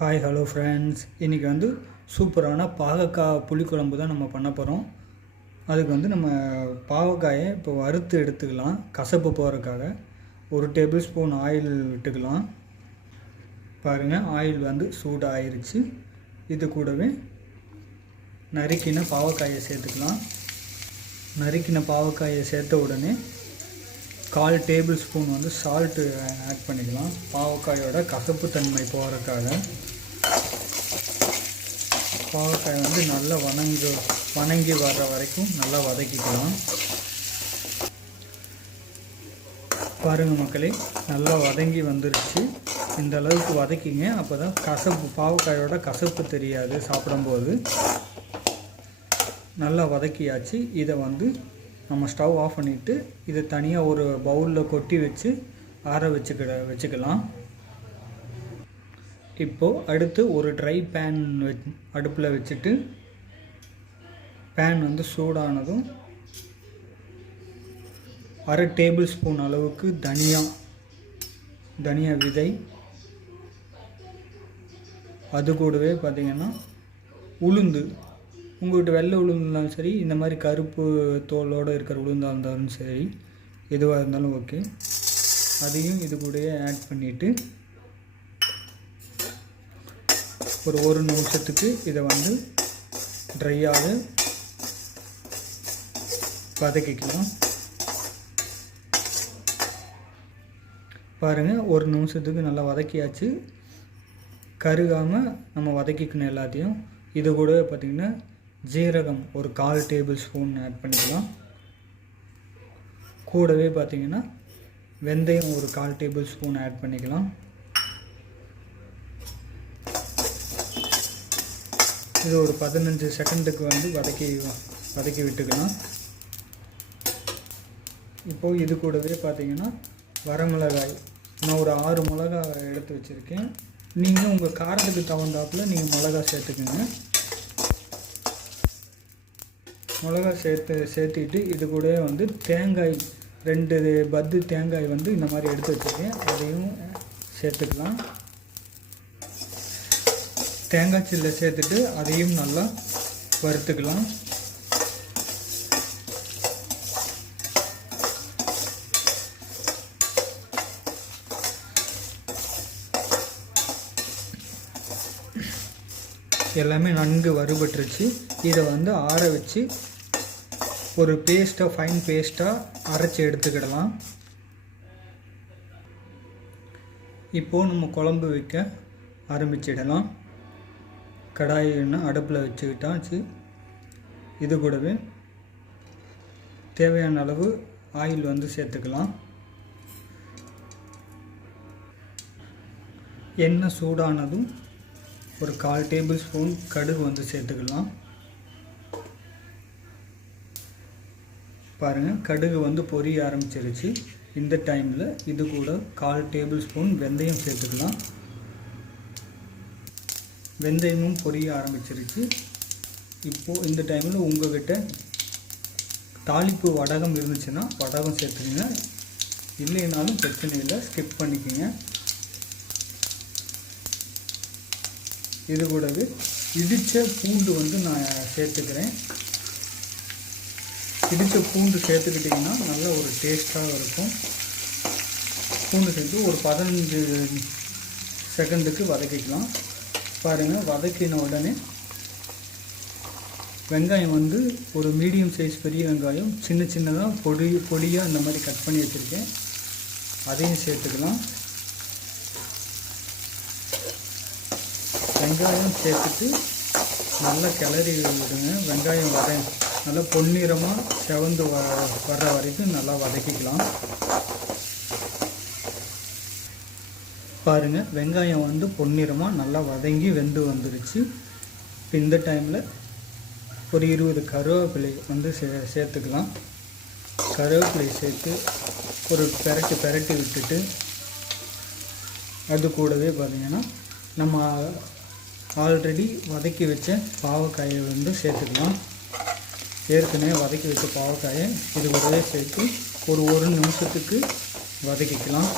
Hi hello friends, இன்றைக்கி வந்து சூப்பரான பாகக்காய் புளிக்குழம்பு தான் நம்ம பண்ண போகிறோம். அதுக்கு வந்து நம்ம பாவக்காயை இப்போ வறுத்து எடுத்துக்கலாம். கசப்பு போகிறதுக்காக 1 டேபிள் ஸ்பூன் ஆயில் விட்டுக்கலாம். பாருங்கள், ஆயில் வந்து சூடாகிருச்சு. இது கூடவே நறுக்கின பாவக்காயை சேர்த்துக்கலாம். நறுக்கின பாவக்காயை சேர்த்த உடனே 1/4 டேபிள் ஸ்பூன் வந்து சால்ட்டு ஆட் பண்ணிக்கலாம். பாவக்காயோட கசப்பு தன்மை போகிறதுக்காக. பாவக்காய் வந்து நல்லா வணங்கி வர்ற வரைக்கும் நல்லா வதக்கிக்கலாம். பாருங்கள் மக்களே, நல்லா வதங்கி வந்துருச்சு. இந்த அளவுக்கு வதக்கிங்க, அப்போ தான் பாவக்காயோட கசப்பு தெரியாது சாப்பிடும்போது. நல்லா வதக்கியாச்சு. இதை வந்து நம்ம ஸ்டவ் ஆஃப் பண்ணிவிட்டு இதை தனியாக ஒரு பவுலில் கொட்டி வச்சு ஆற வச்சுக்கலாம். இப்போது அடுத்து ஒரு ட்ரை பேன் அடுப்பில் வச்சுட்டு பேன் வந்து சூடானதும் 1/2 டேபிள் ஸ்பூன் அளவுக்கு தனியா விதை, அது கூடவே பார்த்திங்கன்னா உளுந்து. உங்கள்கிட்ட வெள்ளை உளுந்து இருந்தாலும் சரி, இந்த மாதிரி கருப்பு தோலோடு இருக்கிற உளுந்தாக இருந்தாலும் சரி, எதுவாக இருந்தாலும் ஓகே. அதையும் இது கூடயே ஆட் பண்ணிவிட்டு ஒரு 1 நிமிஷத்துக்கு இதை வந்து ட்ரையாக வதக்கிக்கலாம். பாருங்கள், 1 நிமிஷத்துக்கு நல்லா வதக்கியாச்சு. கருகாமல் நம்ம வதக்கிக்கணும் எல்லாத்தையும். இது கூட பார்த்திங்கன்னா ஜீரகம் ஒரு 1/4 டேபிள் ஸ்பூன் ஆட் பண்ணிக்கலாம். கூடவே பார்த்திங்கன்னா வெந்தயம் ஒரு 1/4 டேபிள் ஸ்பூன் ஆட் பண்ணிக்கலாம். இது ஒரு 15 செகண்டுக்கு வந்து வதக்கி விட்டுக்கலாம். இப்போது இது கூடவே பார்த்திங்கன்னா வரமிளகாய், நான் ஒரு 6 மிளகாய் எடுத்து வச்சுருக்கேன். நீங்கள் உங்கள் காரத்துக்கு தகுந்தாப்பில் நீங்கள் மிளகா சேர்த்துக்குங்க. மிளகா சேர்த்துக்கிட்டு இது கூட வந்து தேங்காய் 2 பத்து தேங்காய் வந்து இந்த மாதிரி எடுத்து வச்சுருக்கேன். அதையும் சேர்த்துக்கலாம். தேங்காய் சில்லை சேர்த்துட்டு அதையும் நல்லா வறுத்துக்கலாம். எல்லாமே நன்கு வறுபட்டுருச்சு. இதை வந்து ஆற வச்சு ஒரு ஃபைன் பேஸ்ட்டாக அரைச்சி எடுத்துக்கிடலாம். இப்போது நம்ம குழம்பு வைக்க ஆரம்பிச்சிடலாம். கடாய் எண்ணெய் அடுப்பில் வச்சுக்கிட்டாச்சு. இது கூடவே தேவையான அளவு ஆயில் வந்து சேர்த்துக்கலாம். எண்ணெய் சூடானதும் ஒரு 1/4 டேபிள் ஸ்பூன் கடுகு வந்து சேர்த்துக்கலாம். பாருங்கள், கடுகு வந்து பொரிய ஆரம்பிச்சிருச்சு. இந்த டைமில் இது கூட 1/4 டேபிள் ஸ்பூன் வெந்தயம் சேர்த்துக்கலாம். வெந்தயமும் பொரிய ஆரம்பிச்சிருச்சு. இப்போது இந்த டைமில் உங்கள்கிட்ட தாளிப்பு வடகம் இருந்துச்சுன்னா வடகம் சேர்த்துக்கங்க. இல்லைனாலும் பிரச்சனை இல்லை, ஸ்கிப் பண்ணிக்கோங்க. இது கூடவே இடித்த பூண்டு வந்து நான் சேர்த்துக்கிறேன். இடித்த பூண்டு சேர்த்துக்கிட்டிங்கன்னா நல்ல ஒரு டேஸ்ட்டாக இருக்கும். பூண்டு சேர்த்து ஒரு 15 செகண்டுக்கு வதக்கிக்கலாம். பாருங்கள், வதக்கின உடனே வெங்காயம் வந்து ஒரு மீடியம் சைஸ் பெரிய வெங்காயம் சின்னதாக பொடியாக இந்த மாதிரி கட் பண்ணி வச்சுருக்கேன். அதையும் சேர்த்துக்கலாம். வெங்காயம் சேர்த்துட்டு நல்லா கிளறி விடுங்க. வெங்காயம் நல்லா பொன்னிறமாக செவந்து வர்ற வரைக்கும் நல்லா வதக்கிக்கலாம். பாருங்கள், வெங்காயம் வந்து பொன்னிறமாக நல்லா வதங்கி வெந்து வந்துருச்சு. இப்போ இந்த டைமில் ஒரு 20 கருவேப்பிலை வந்து சேர்த்துக்கலாம். கருவேப்பிலை சேர்த்து ஒரு பெரட்டி விட்டுட்டு அது கூடவே பார்த்திங்கன்னா நம்ம ஆல்ரெடி வதக்கி வச்ச பாவக்காயை வந்து சேர்த்துக்கலாம். ஏற்கனவே வதக்கி வச்ச பாவக்காயை இது கூடவே சேர்த்து ஒரு 1 நிமிஷத்துக்கு வதக்கிக்கலாம்.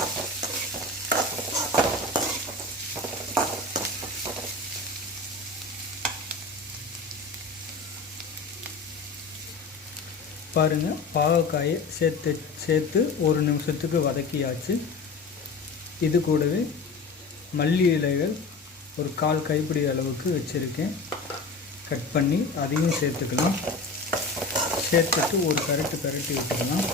பாருங்கள், பாகக்காயை சேர்த்து 1 நிமிஷத்துக்கு வதக்கியாச்சு. இது கூடவே மல்லி இலைகள் ஒரு 1/4 கைப்பிடி அளவுக்கு வச்சுருக்கேன், கட் பண்ணி அதையும் சேர்த்துக்கலாம். சேர்த்துட்டு ஒரு பெரட்டி விட்டுக்கலாம்.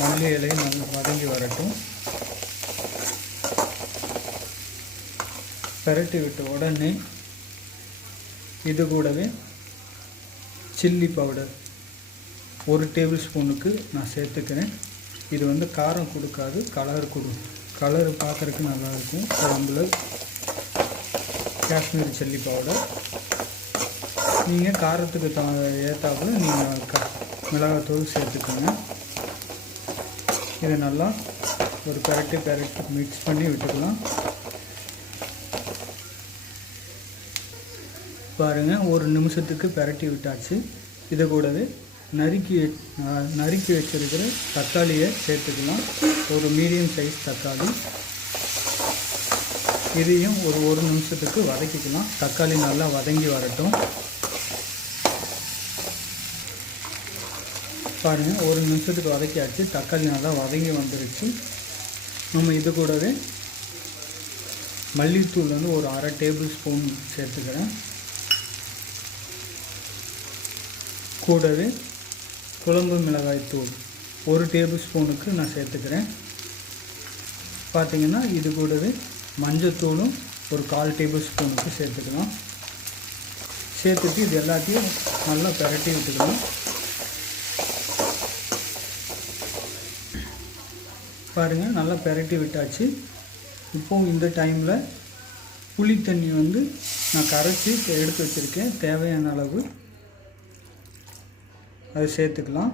மல்லி இலையும் நல்லா வதங்கி வரட்டும். பெரட்டி விட்ட உடனே இது கூடவே சில்லி பவுடர் 1 டேபிள் ஸ்பூனுக்கு நான் சேர்த்துக்கிறேன். இது வந்து காரம் கொடுக்காது, கலர் பார்க்குறதுக்கு நல்லாயிருக்கும். குழம்புல காஷ்மீரி சில்லி பவுடர். நீங்கள் காரத்துக்கு ஏற்றாப்புல நீங்கள் மிளகாத்தூள் சேர்த்துக்கோங்க. இதை நல்லா ஒரு பெரட்டி மிக்ஸ் பண்ணி விட்டுக்கலாம். பாருங்கள், 1 நிமிஷத்துக்கு பெரட்டி விட்டாச்சு. இதை கூடவே நறுக்கி வச்சிருக்கிற தக்காளியை சேர்த்துக்கலாம். ஒரு மீடியம் சைஸ் தக்காளி. இதையும் ஒரு நிமிஷத்துக்கு வதக்கிக்கலாம். தக்காளி நல்லா வதங்கி வரட்டும். பாருங்கள், 1 நிமிஷத்துக்கு வதக்கியாச்சு. தக்காளி நல்லா வதங்கி வந்துருச்சு. நம்ம இது கூடவே மல்லித்தூள் வந்து ஒரு 1/2 டேபிள் ஸ்பூன் சேர்த்துக்கிறேன். கூடவே குழம்பு மிளகாய்த்தூள் 1 டேபிள் ஸ்பூனுக்கு நான் சேர்த்துக்கிறேன். பார்த்திங்கன்னா இது கூடவே மஞ்சத்தூளும் ஒரு 1/4 டேபிள் ஸ்பூனுக்கு சேர்த்துக்கலாம். சேர்த்துட்டு இது எல்லாத்தையும் நல்லா பெரட்டி விட்டுக்கலாம். பாருங்கள், நல்லா பெரட்டி விட்டாச்சு. இப்போது இந்த டைமில் புளி தண்ணி வந்து நான் கரைச்சி எடுத்து வச்சுருக்கேன். தேவையான அளவு அதை சேர்த்துக்கலாம்.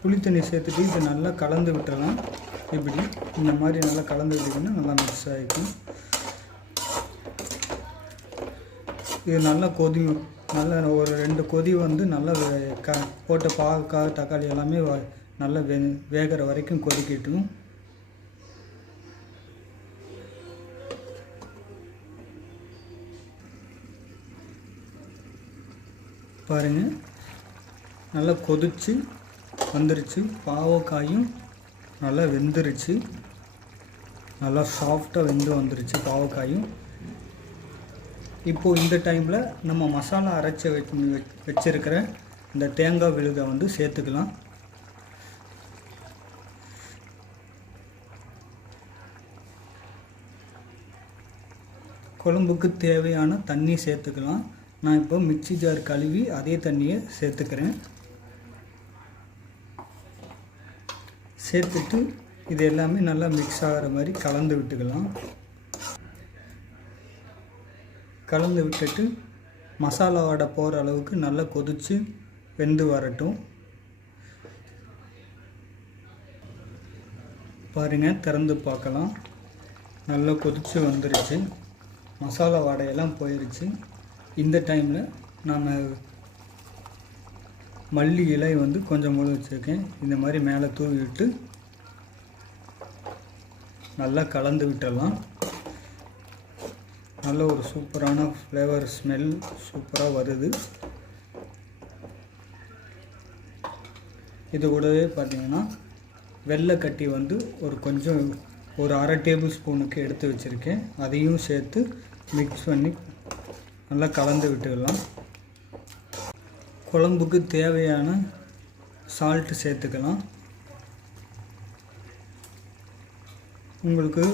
புளி தண்ணி சேர்த்துட்டு இதை நல்லா கலந்து விட்டுறலாம். இப்படி இந்த மாதிரி நல்லா கலந்து விட்டிங்கன்னா நல்லா மிக்ஸ் ஆகிக்கும். இது நல்லா நல்லா ஒரு 2 கொதி வந்து நல்லா போட்ட பாகக்காய் தக்காளி எல்லாமே நல்லா வேகிற வரைக்கும் கொதிக்கட்டும். பாருங்கள், நல்லா கொதிச்சு வந்துருச்சு. பாவக்காயும் நல்லா வெந்துருச்சு. நல்லா சாஃப்டாக வெந்து வந்துருச்சு பாவக்காயும். இப்போது இந்த டைமில் நம்ம மசாலா அரைச்சி வச்சிருக்கிற இந்த தேங்காய் விழுதை வந்து சேர்த்துக்கலாம். குழம்புக்கு தேவையான தண்ணி சேர்த்துக்கலாம். நான் இப்போ மிக்ஸி ஜார் கழுவி அதே தண்ணியை சேர்த்துக்கிறேன். சேர்த்துட்டு இது எல்லாமே நல்லா மிக்ஸ் ஆகிற மாதிரி கலந்து விட்டுக்கலாம். கலந்து விட்டுட்டு மசாலா வடை போகிற அளவுக்கு நல்லா கொதித்து வெந்து வரட்டும். பாருங்கள், திறந்து பார்க்கலாம். நல்லா கொதித்து வந்துருச்சு. மசாலா வடையெல்லாம் போயிடுச்சு. இந்த டைமில் நாம் மல்லி இலை வந்து கொஞ்சம் முழு வச்சுருக்கேன். இந்த மாதிரி மேலே தூவி விட்டு நல்லா கலந்து விட்டுடலாம். நல்ல ஒரு சூப்பரான ஃப்ளேவர் ஸ்மெல் சூப்பராக வருது. இது கூடவே பார்த்திங்கன்னா வெள்ளைக்கட்டி வந்து ஒரு 1/2 டேபிள் ஸ்பூனுக்கு எடுத்து வச்சுருக்கேன். அதையும் சேர்த்து மிக்ஸ் பண்ணி நல்லா கலந்து விட்டுக்கலாம். குழம்புக்கு தேவையான சால்ட்டு சேர்த்துக்கலாம். உங்களுக்கு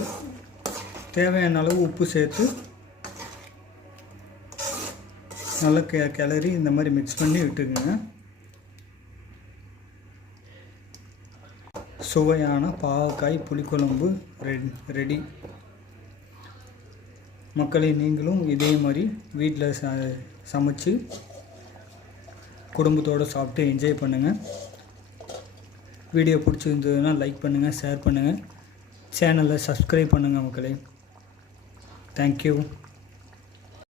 தேவையான அளவு உப்பு சேர்த்து நல்லா கிளறி இந்த மாதிரி மிக்ஸ் பண்ணி விட்டுக்குங்க. சுவையான பாவக்காய் புளிக்குழம்பு ரெடி. மக்களை நீங்களும் இதே மாதிரி வீட்டில் சமைச்சு குடும்பத்தோடு சாப்பிட்டு என்ஜாய் பண்ணுங்கள். வீடியோ பிடிச்சிருந்ததுன்னா லைக் பண்ணுங்கள், ஷேர் பண்ணுங்கள், சேனலை சப்ஸ்கிரைப் பண்ணுங்கள் மக்களே. தேங்க்யூ.